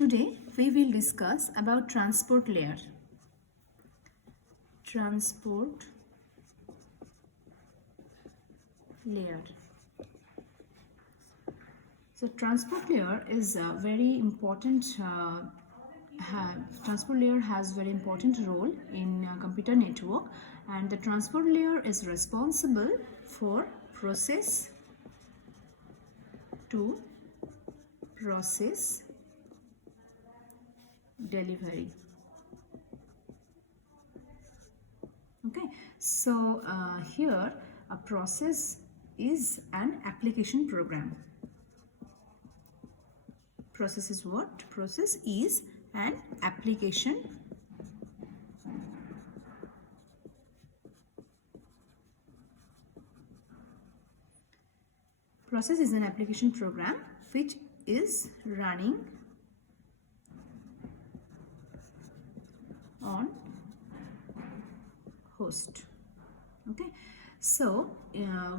Today we will discuss about transport layer. Transport layer. So transport layer is a very important. Transport layer has very important role in computer network, and the transport layer is responsible for process to process delivery. Okay, so here a process is an application program. Process is what? Process is an application program which is running on host. Okay, so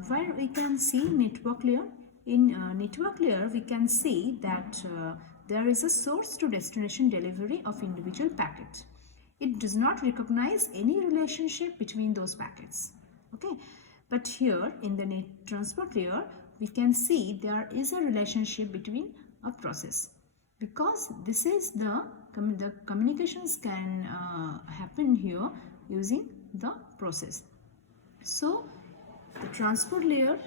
where we can see network layer. In network layer we can see that there is a source to destination delivery of individual packet. It does not recognize any relationship between those packets. Okay, but here in the transport layer we can see there is a relationship between a process, because this is the communications can happen here using the process. So the transport layer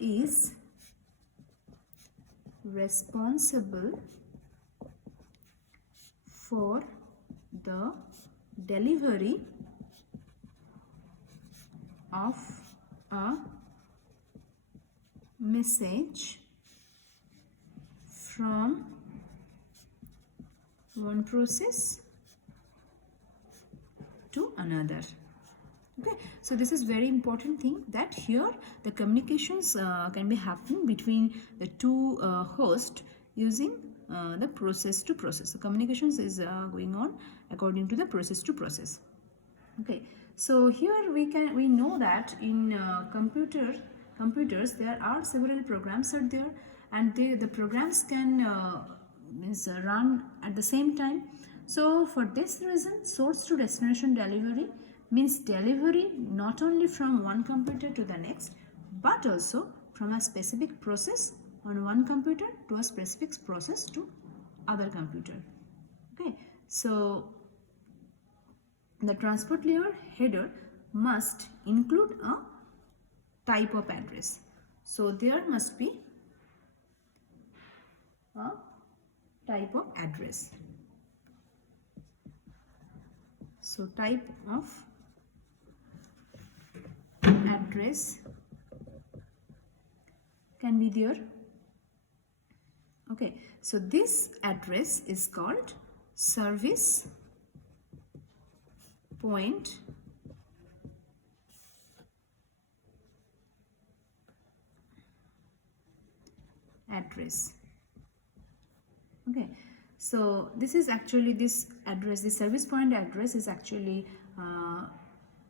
is responsible for the delivery of a message from one process to another. Okay, so this is very important thing, that here the communications can be happening between the two hosts using the process to process. The communications is going on according to the process to process. Okay, so here we know that in computers there are several programs are there, and the programs can run at the same time. So for this reason, source to destination delivery means delivery not only from one computer to the next, but also from a specific process on one computer to a specific process to other computer. Okay, so the transport layer header must include a type of address. So there must be a type of address. So type of address can be there. Okay, so this address is called service point address. Okay, so this is actually this address, the service point address is actually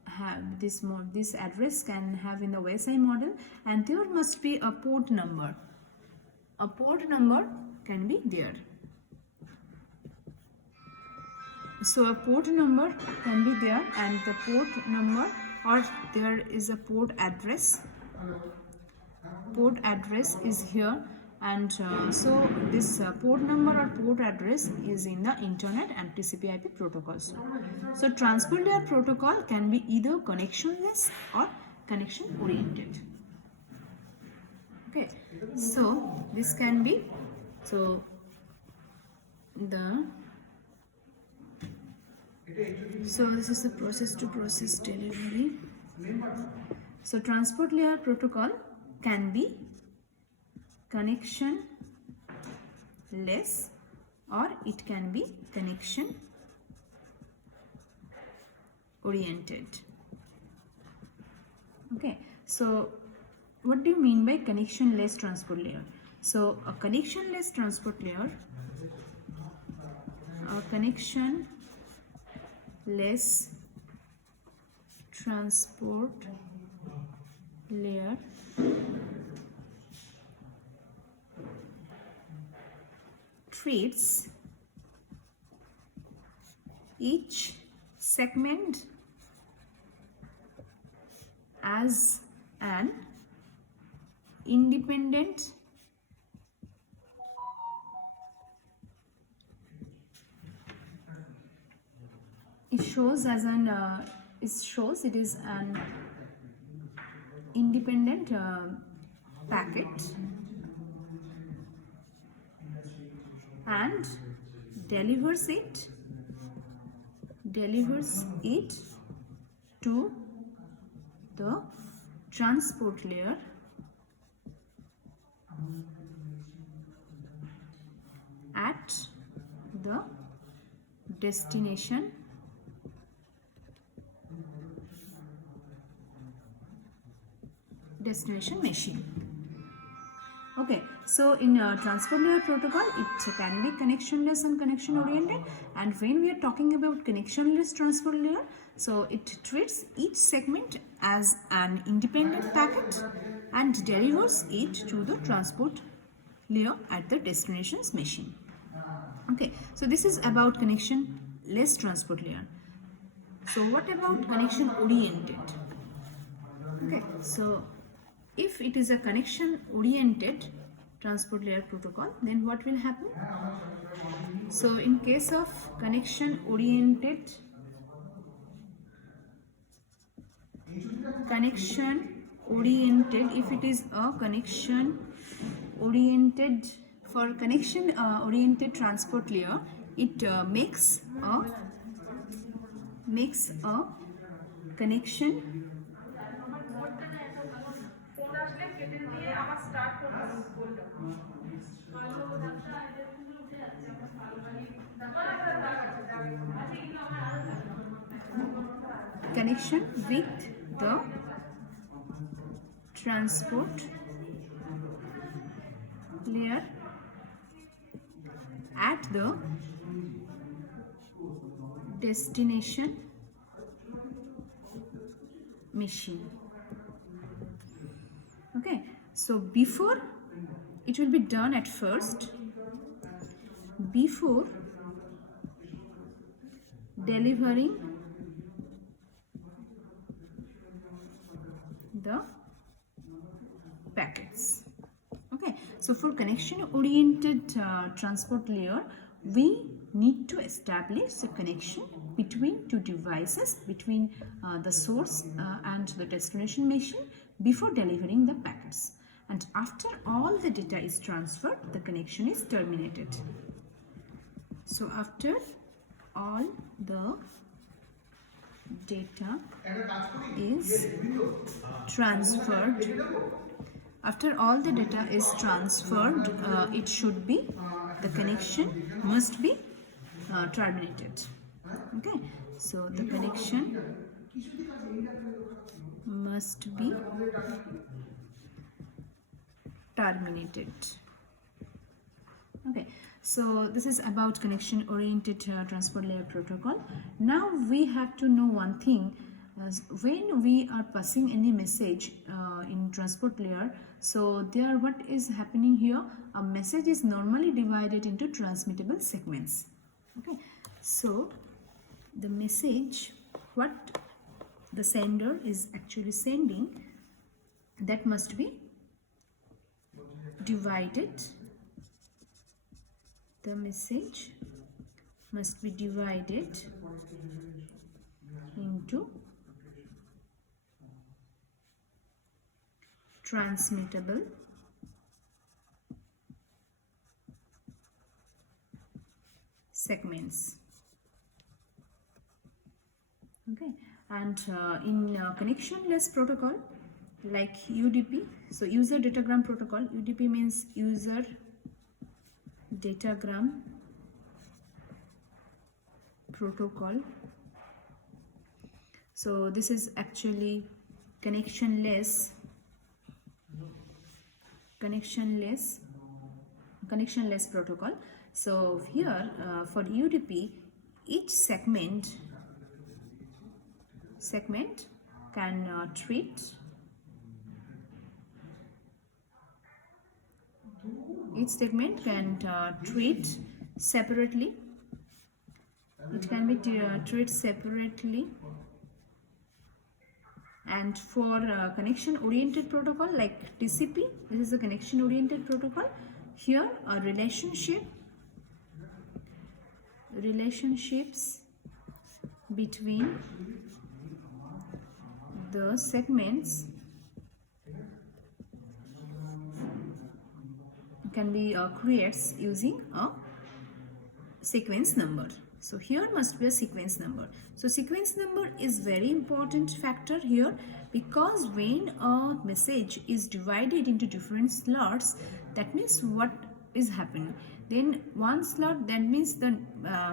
have this address can have in the WSI model, and there must be a port number. A port number can be there. So a port number can be there, and the port number, or there is a port address. Port address is here, and so this port number or port address is in the internet and TCP/IP protocols. So transport layer protocol can be either connectionless or connection oriented. Okay, so this can be, so this is the process to process delivery. So transport layer protocol can be connectionless or it can be connection oriented. Okay, so what do you mean by connectionless transport layer? So a connectionless transport layer, a connectionless transport layer treats each segment as an independent it shows it is an independent packet and delivers it to the transport layer at the destination machine. Okay, so in transport layer protocol, it can be connectionless and connection oriented, and when we are talking about connectionless transport layer, so it treats each segment as an independent packet and delivers it to the transport layer at the destination's machine. Okay, so this is about connectionless transport layer. So what about connection oriented? Okay, so if it is a connection oriented transport layer protocol, then what will happen? So in case of connection oriented if it is a connection oriented oriented transport layer, it makes a connection with the transport layer at the destination machine. Okay, so before it will be done at first, before delivering the packets. Okay, so for connection oriented transport layer, we need to establish a connection between two devices, between the source and the destination machine before delivering the packets. And after all the data is transferred, the connection is terminated. So after all the data is transferred, it should be, the connection must be terminated. Okay, so the connection must be terminated. Okay, so this is about connection oriented transport layer protocol. Now we have to know one thing. When we are passing any message in transport layer, so there what is happening here, a message is normally divided into transmittable segments. Okay, so the message what the sender is actually sending, that must be divided, the message must be divided into transmittable segments. Okay, and in connectionless protocol like UDP, so user datagram protocol, UDP means user datagram protocol. So this is actually connectionless protocol. So here for UDP, each segment can treat each segment can treat separately. It can be treated separately. And for connection oriented protocol like TCP, this is a connection oriented protocol. Here a relationships between the segments can be creates using a sequence number. So here must be a sequence number. So sequence number is very important factor here, because when a message is divided into different slots, that means what is happening. Then one slot, that means the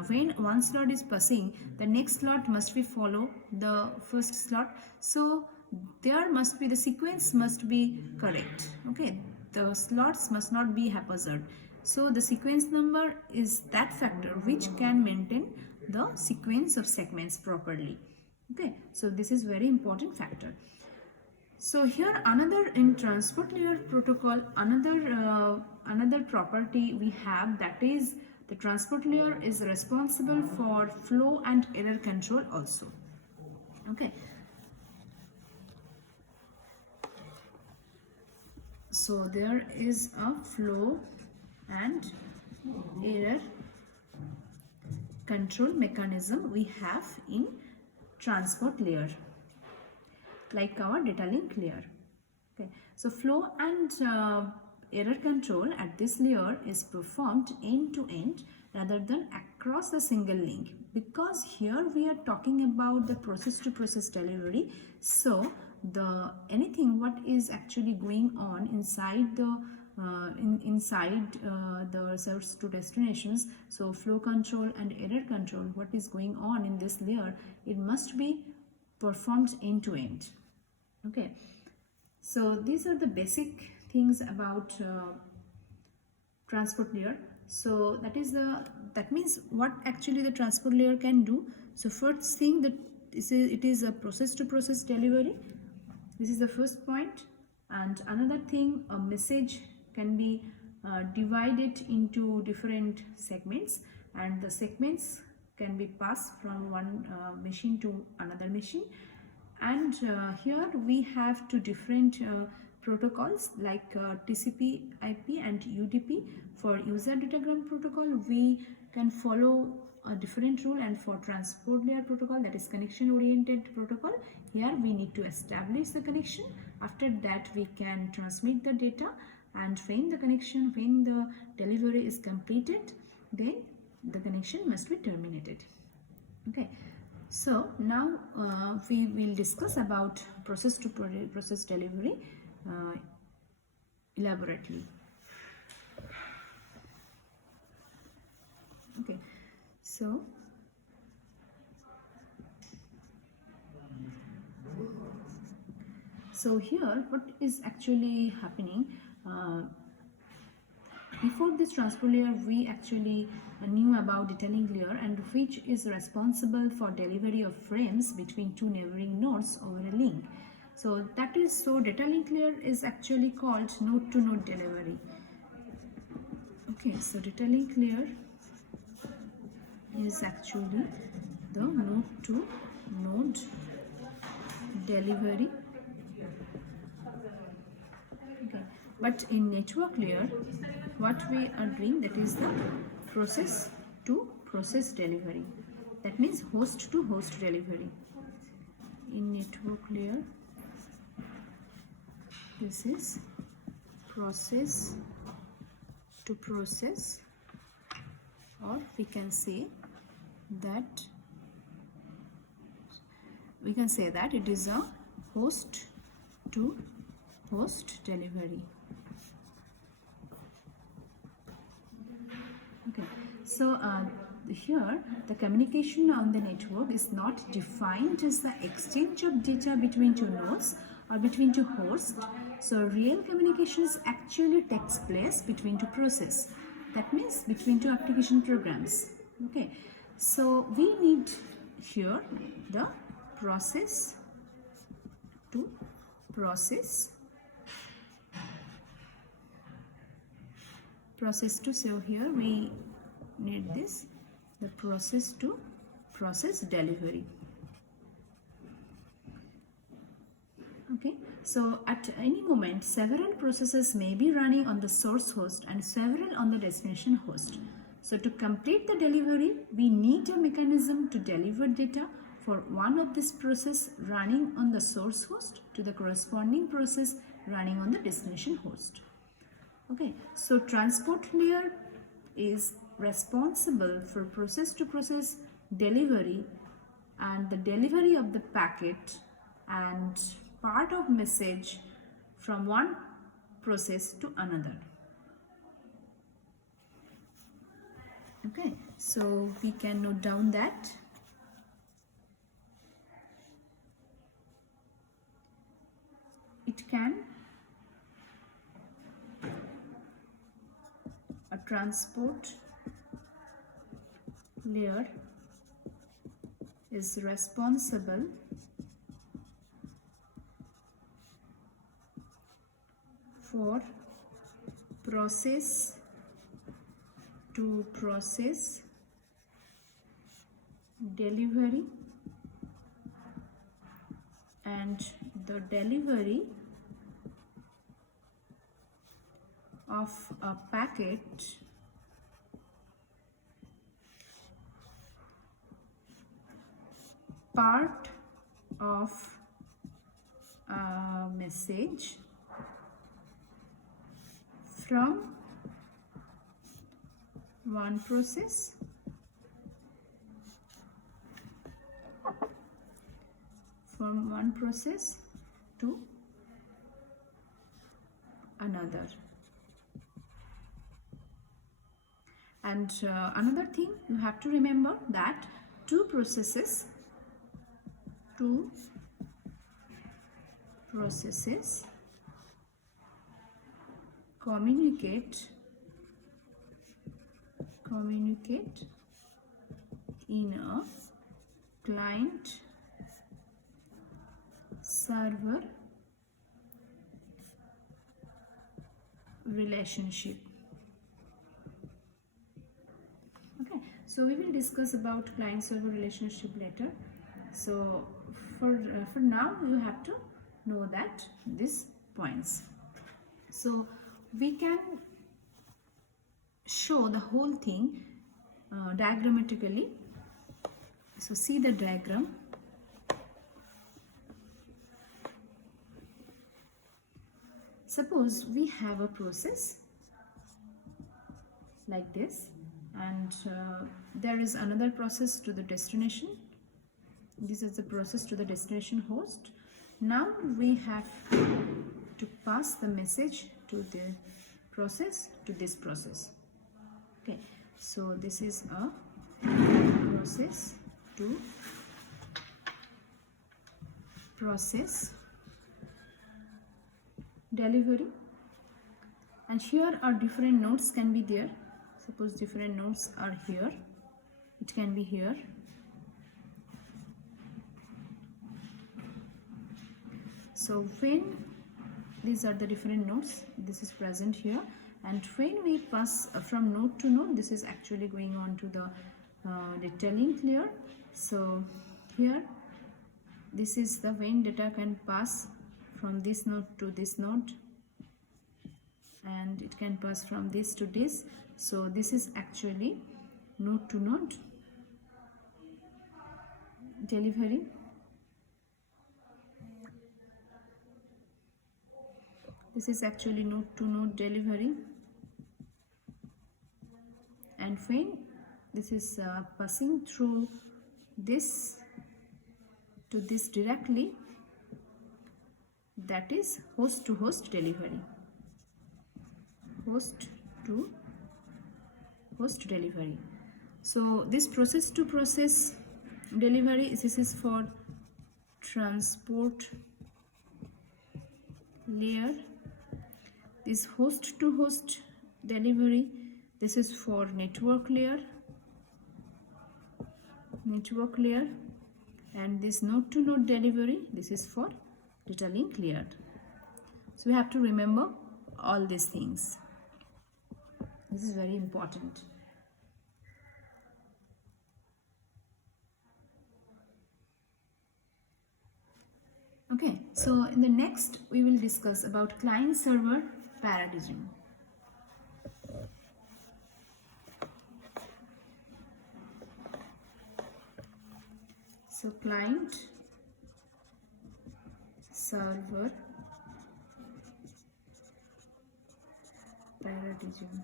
when one slot is passing, the next slot must be follow the first slot. So there must be, the sequence must be correct. Okay, the slots must not be haphazard. So the sequence number is that factor which can maintain the sequence of segments properly. Okay, so this is very important factor. So here another, in transport layer protocol, another property we have, that is the transport layer is responsible for flow and error control also. Okay, so there is a flow and error control mechanism we have in transport layer, like our data link layer. Okay, so flow and error control at this layer is performed end to end rather than across a single link, because here we are talking about the process to process delivery. So the anything what is actually going on inside the the source to destinations, so flow control and error control, what is going on in this layer, it must be performed end to end. Okay, so these are the basic things about transport layer. So that means what actually the transport layer can do. So first thing, that it is a process to process delivery. This is the first point. And another thing, a message can be divided into different segments, and the segments can be passed from one machine to another machine. And here we have two different protocols like TCP IP and UDP. For user datagram protocol we can follow a different rule, and for transport layer protocol, that is connection oriented protocol, here we need to establish the connection. After that we can transmit the data, and when the delivery is completed, then the connection must be terminated. Okay, so now we will discuss about process to process delivery elaborately. Okay, so here what is actually happening, before this transport layer we actually knew about data link layer, and which is responsible for delivery of frames between two neighboring nodes over a link. So that is, so data link layer is actually called node to node delivery. Okay, so data link layer is actually the node to node delivery. Okay, but in network layer what we are doing, that is the process to process delivery, that means host to host delivery. In network layer this is process to process, or we can say that it is a host to host delivery. Okay, so here the communication on the network is not defined as the exchange of data between two nodes or between two hosts. So real communications actually takes place between two processes, that means between two application programs. Okay, so we need here the process to process process to, so here we need this, the process to process delivery. Okay, so at any moment several processes may be running on the source host and several on the destination host. So to complete the delivery, we need a mechanism to deliver data for one of this process running on the source host to the corresponding process running on the destination host. Okay, so transport layer is responsible for process to process delivery and the delivery of the packet and part of message from one process to another. Okay, so we can note down that it can, a transport layer is responsible for process to process delivery and the delivery of a packet part of a message from one process to another. And another thing you have to remember that two processes communicate in a client server relationship. Okay, so we will discuss about client server relationship later. So for now you have to know that these points. So we can show the whole thing diagrammatically. So see the diagram. Suppose we have a process like this and there is another process to the destination. This is the process to the destination host. Now we have to pass the message to the process to this process. Okay, so this is a process to process delivery, and here are different nodes can be there. Suppose different nodes are here, it can be here. So when these are the different nodes, this is present here, and when we pass from node to node, this is actually going on to the data link layer. So here this is the when data can pass from this node to this node, and it can pass from this to this. So this is actually node to node delivery. This is actually node to node delivery, and when this is passing through this to this directly, that is host to host delivery. Host to host delivery. So this process to process delivery, this is for transport layer. This host to host delivery, this is for network layer, and this node to node delivery, this is for data link layer. So we have to remember all these things. This is very important. Okay, so in the next we will discuss about client-server paradigm. So client-server paradigm.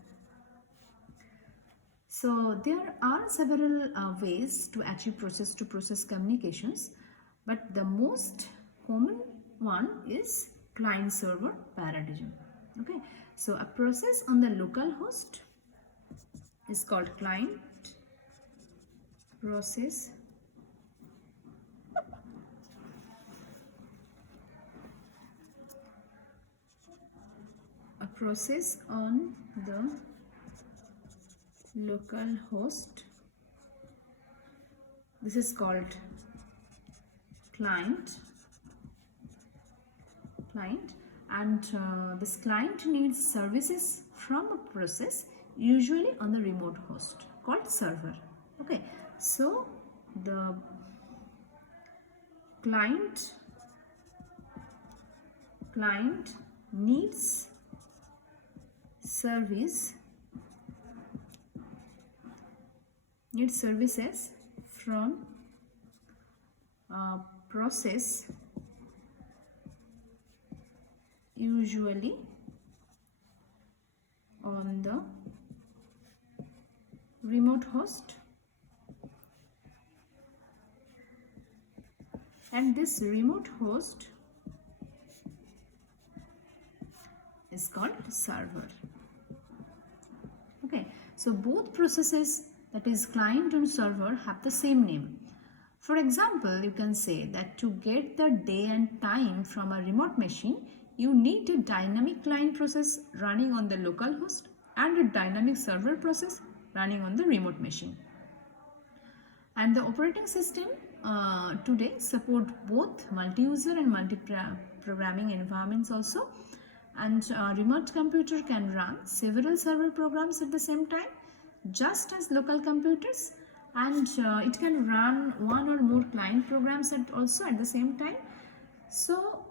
So there are several ways to achieve process-to-process communications, but the most common one is client-server paradigm. Okay, so a process on the local host is called client process. A process on the local host, this is called client, and this client needs services from a process usually on the remote host called server. Okay, so the client needs services from a process usually on the remote host, and this remote host is called server. Okay, so both processes, that is client and server, have the same name. For example, you can say that to get the day and time from a remote machine, you need a dynamic client process running on the local host and a dynamic server process running on the remote machine. And the operating system today support both multi-user and multi-programming environments also. And a remote computer can run several server programs at the same time, just as local computers, and it can run one or more client programs also at the same time. So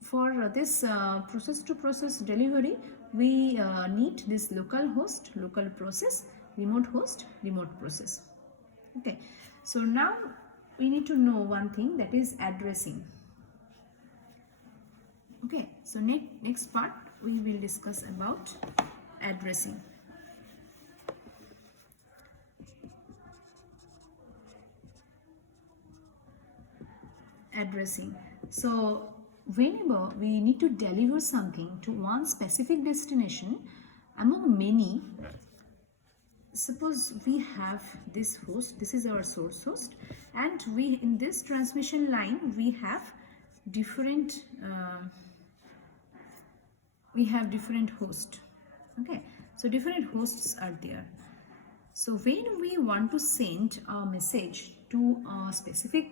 for this process-to-process delivery, we need this local host, local process, remote host, remote process. Okay, so now we need to know one thing, that is addressing. Okay, so next part we will discuss about addressing. So whenever we need to deliver something to one specific destination among many, suppose we have this host, this is our source host, and we in this transmission line we have different hosts. Okay, so different hosts are there. So when we want to send a message to a specific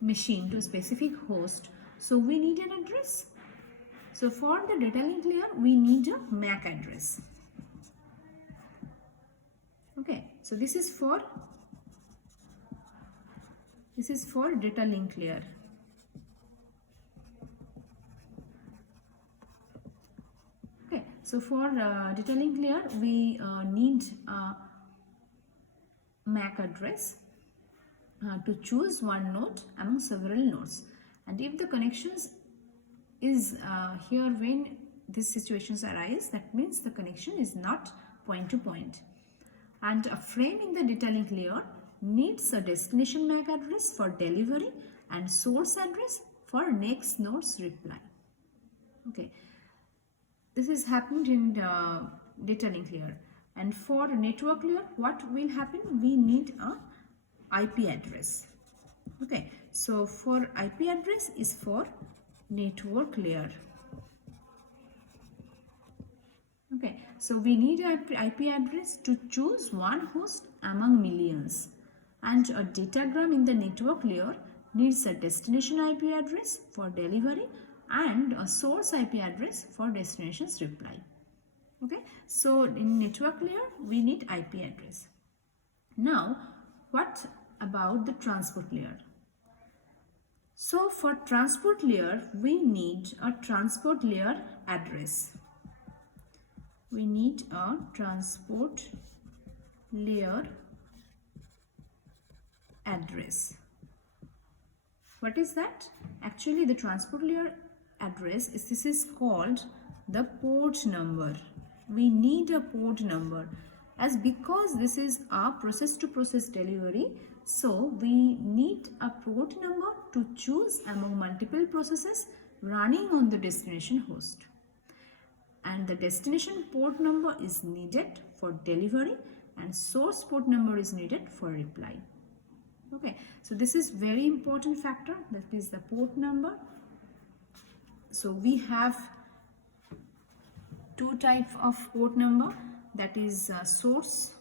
machine, to a specific host, so we need an address. So for the data link layer we need a MAC address. Okay, so this is for data link layer. Okay, so for data link layer we need a MAC address to choose one node among several nodes, and if the connections is here, when these situations arise, that means the connection is not point to point. And a frame in the data link layer needs a destination MAC address for delivery and source address for next node's reply. Okay, this is happened in the data link layer. And for network layer, what will happen? We need a IP address. Okay, so for IP address is for network layer. Okay, so we need an IP address to choose one host among millions, and a datagram in the network layer needs a destination IP address for delivery and a source IP address for destination's reply. Okay, so in network layer we need IP address. Now what about the transport layer? So for transport layer we need a transport layer address. We need a transport layer address. What is that? Actually the transport layer address is, this is called the port number. We need a port number, as because this is a process to process delivery, so we need a port number to choose among multiple processes running on the destination host. And the destination port number is needed for delivery and source port number is needed for reply. Okay, so this is very important factor, that is the port number. So we have two types of port number, that is source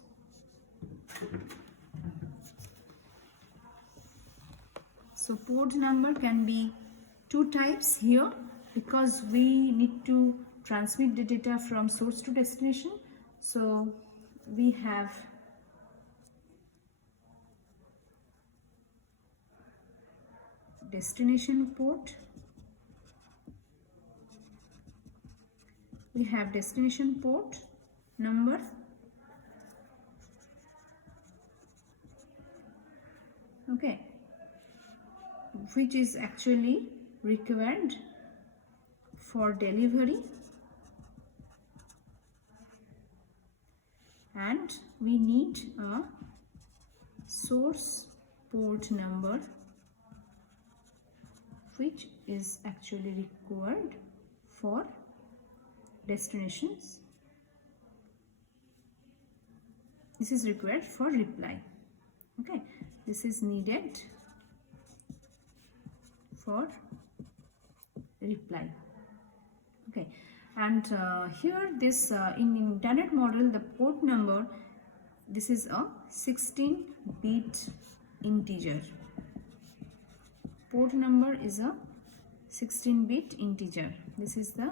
so port number can be two types here, because we need to transmit the data from source to destination. So we have destination port, we have destination port number, okay, which is actually required for delivery, and we need a source port number which is actually required for destinations. This is required for reply. Okay, this is needed for reply. Okay, and here this in internet model, the port number, this is a 16-bit integer. Port number is a 16-bit integer. This is the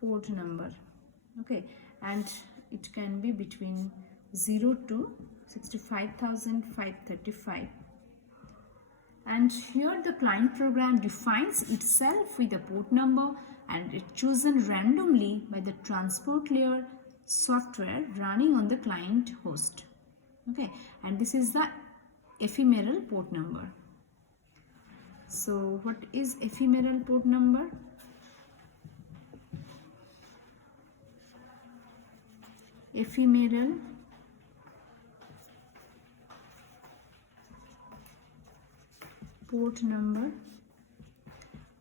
port number. Okay, and it can be between 0 to 65,535. And here the client program defines itself with a port number, and it's chosen randomly by the transport layer software running on the client host. Okay, and this is the ephemeral port number. So what is ephemeral port number? Ephemeral port number.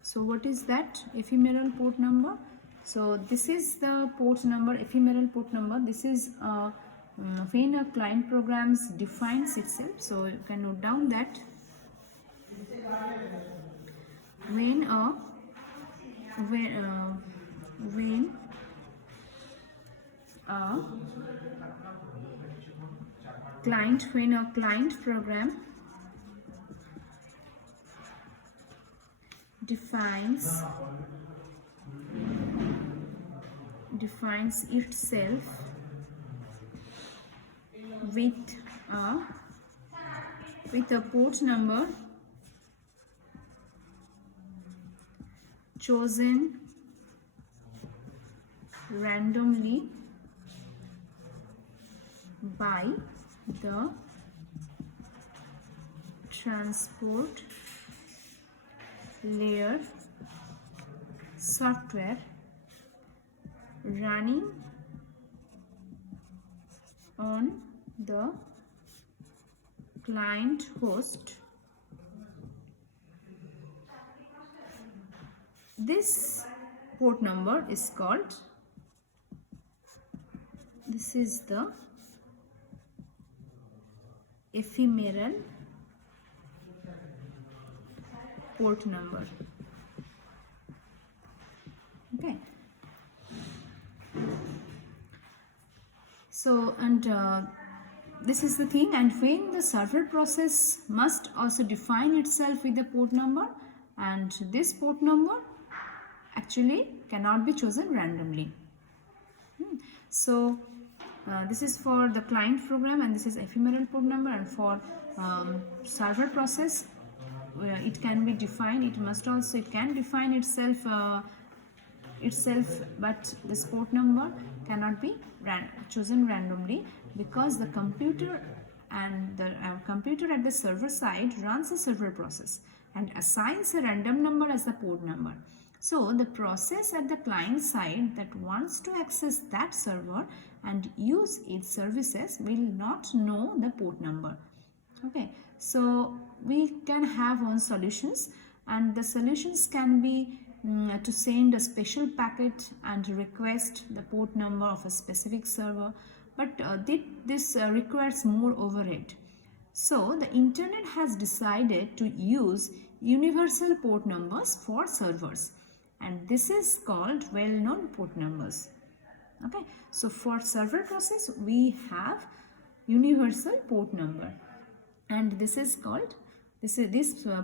So what is that ephemeral port number? So this is the port number, ephemeral port number. This is when a client programs defines itself. So you can note down that when a client program defines itself with a port number chosen randomly by the transport layer software running on the client host. This port number is called, this is the ephemeral port number. Okay, so and this is the thing, and when the server process must also define itself with the port number, and this port number actually cannot be chosen randomly. So this is for the client program, and this is ephemeral port number. And for server process, it can be defined, it can define itself, but this port number cannot be chosen randomly, because the computer and the computer at the server side runs a server process and assigns a random number as the port number. So the process at the client side that wants to access that server and use its services will not know the port number. Okay, so we can have one solutions, and the solutions can be to send a special packet and request the port number of a specific server, but this requires more overhead. So the internet has decided to use universal port numbers for servers, and this is called well-known port numbers. Okay, so for server process we have universal port number, and this is called this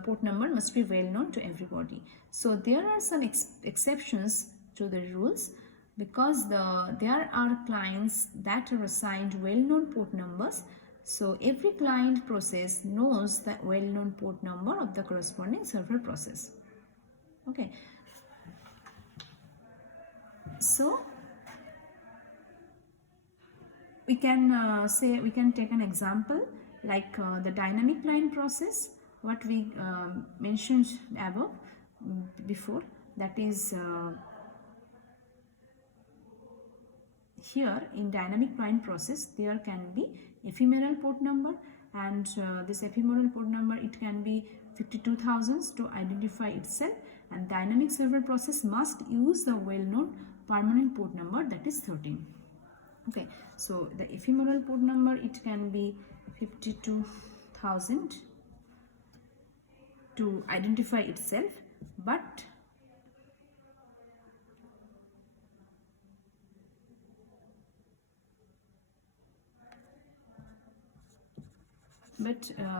port number must be well known to everybody. So there are some exceptions to the rules, because there are clients that are assigned well-known port numbers. So every client process knows the well-known port number of the corresponding server process. Okay, so we can we can take an example like the dynamic line process, what we mentioned above before, that is here in dynamic line process there can be ephemeral port number, and this ephemeral port number, it can be 52,000 to identify itself, and dynamic server process must use the well-known permanent port number, that is 13. Okay, so the ephemeral port number, it can be 52,000 to identify itself, but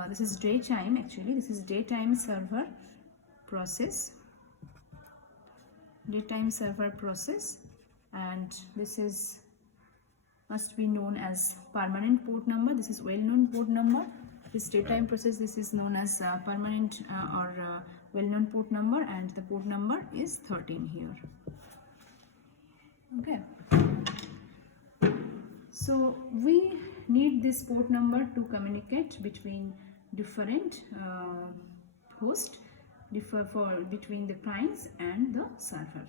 this is daytime, actually this is daytime server process, and this is must be known as permanent port number. This is well-known port number. This daytime process, this is known as permanent or well-known port number, and the port number is 13 here. Okay, so we need this port number to communicate between different hosts, between the clients and the server.